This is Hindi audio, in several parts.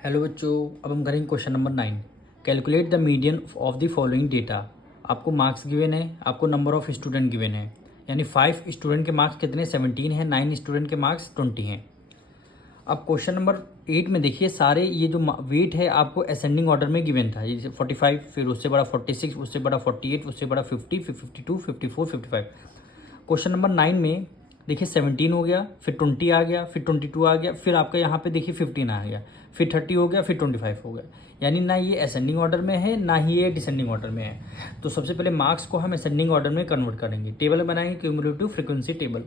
हेलो बच्चों, अब हम करेंगे question number 9। Calculate the median of the following data. आपको मार्क्स गिवन है, आपको नंबर ऑफ स्टूडेंट गिवन है, यानी 5 स्टूडेंट के मार्क्स कितने 17 हैं, 9 स्टूडेंट के मार्क्स 20 हैं। अब क्वेश्चन नंबर 8 में देखिए, सारे ये जो वेट है आपको असेंडिंग ऑर्डर में गिवन था। ये 45, फिर उससे बड़ा 46, उससे बड़ा 48, उससे बड़ा 50, फिर 52, 54, 55। क्वेश्चन नंबर 9 में देखिए 17 हो गया, फिर 20 आ गया, फिर 22 आ गया, फिर आपका यहाँ पे देखिए 15 आ गया, फिर 30 हो गया, फिर 25 हो गया। यानी ना ये असेंडिंग ऑर्डर में है, ना ही ये डिसेंडिंग ऑर्डर में है। तो सबसे पहले मार्क्स को हम असेंडिंग ऑर्डर में कन्वर्ट करेंगे। टेबल बनाएंगे, क्यूमुलेटिव फ्रीक्वेंसी टेबल।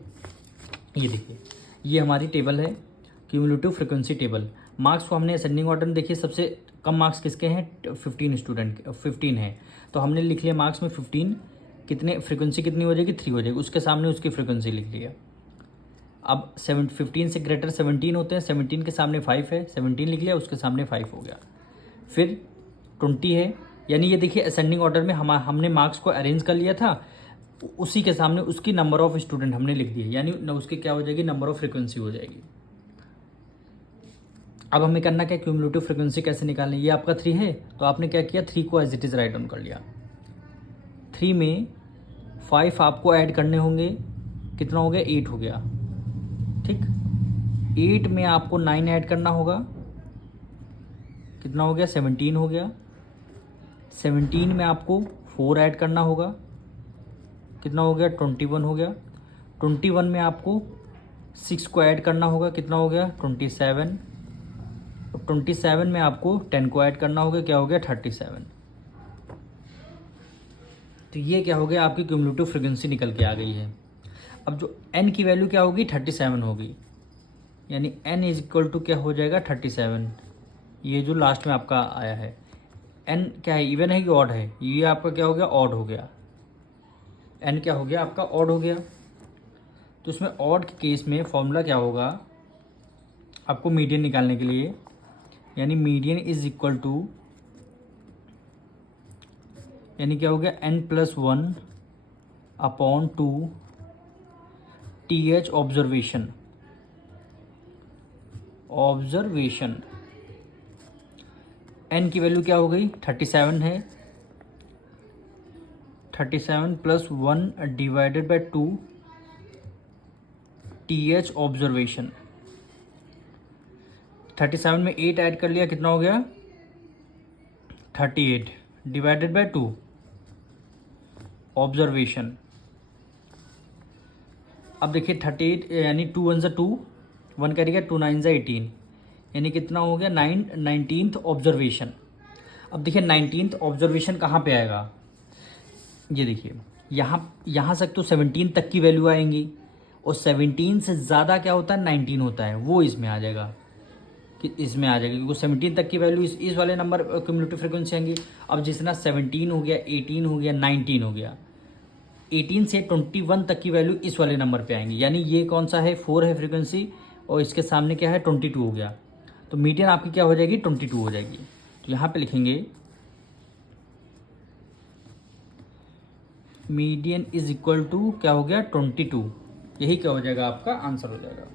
ये देखिए, ये हमारी टेबल है, क्यूमुलेटिव फ्रीक्वेंसी टेबल। मार्क्स को हमने असेंडिंग ऑर्डर में देखिए, सबसे कम मार्क्स किसके हैं, 15 स्टूडेंट, 15 है। तो हमने लिख लिया मार्क्स में 15, कितने फ्रीक्वेंसी कितनी हो जाएगी, 3 हो जाएगी, उसके सामने उसकी फ्रीक्वेंसी लिख लिया। अब 15 से ग्रेटर 17 होते हैं, 17 के सामने 5 है, 17 लिख लिया, उसके सामने 5 हो गया। फिर 20 है, यानी ये देखिए असेंडिंग ऑर्डर में हमने मार्क्स को अरेंज कर लिया था, उसी के सामने उसकी नंबर ऑफ स्टूडेंट हमने लिख दिए, यानी उसकी क्या हो जाएगी, नंबर ऑफ फ्रीक्वेंसी हो जाएगी। अब हमें करना क्या, क्यूमुलेटिव फ्रीक्वेंसी कैसे निकालनी। ये आपका 3 है, तो आपने क्या किया, 3 को as it is write down कर लिया। 3 में 5 आपको ऐड करने होंगे, कितना हो गया, 8 हो गया, ठीक। 8 में आपको 9 ऐड करना होगा, कितना हो गया, 17 हो गया। 17 में आपको 4 ऐड करना होगा, कितना हो गया, 21 हो गया। 21 में आपको 6 को ऐड करना होगा, कितना हो गया, 27। 27 में आपको 10 को ऐड करना होगा, क्या हो गया, 37। तो ये क्या हो गया, आपकी क्यूमुलेटिव फ्रीक्वेंसी निकल के आ गई है। अब जो n की वैल्यू क्या होगी, 37 होगी, यानी n इज इक्वल टू क्या हो जाएगा, 37। ये जो लास्ट में आपका आया है, n क्या है, इवन है कि ऑड है, ये आपका क्या हो गया, ऑड हो गया। n क्या हो गया आपका, ऑड हो गया। तो इसमें ऑड के केस में फॉर्मूला क्या होगा आपको मीडियन निकालने के लिए, यानी मीडियन इज इक्वल टू, यानी क्या हो गया, n+1 upon 2 TH observation. n की वैल्यू क्या हो गई, 37 है, 37 + 1 डिवाइडेड बाय 2 TH ऑब्जर्वेशन। 37 में 8 ऐड कर लिया, कितना हो गया, 38 डिवाइडेड बाय 2 ऑब्जर्वेशन। अब देखिए 38, यानी 2 1 = 2, 1 करेगा, 2 9 = 18, यानी कितना हो गया, 19th ऑब्जर्वेशन। अब देखिए 19th ऑब्जर्वेशन कहाँ पे आएगा, ये देखिए यहाँ से तो 17 तक की वैल्यू आएंगी, और 17 से ज़्यादा क्या होता है, 19 होता है, वो इसमें आ जाएगा, कि इसमें आ जाएगा, क्योंकि 17 तक की वैल्यू इस वाले नंबर क्यूमुलेटिव फ्रीक्वेंसी आएंगी। अब जितना 17 हो गया, 18 हो गया, 19 हो गया, 18 से 21 तक की वैल्यू इस वाले नंबर पे आएंगी, यानी ये कौन सा है, 4 है फ्रीक्वेंसी, और इसके सामने क्या है, 22 हो गया। तो मीडियन आपकी क्या हो जाएगी, 22 हो जाएगी। तो यहाँ पे लिखेंगे मीडियन इज इक्वल टू क्या हो गया, 22। यही क्या हो जाएगा, आपका आंसर हो जाएगा।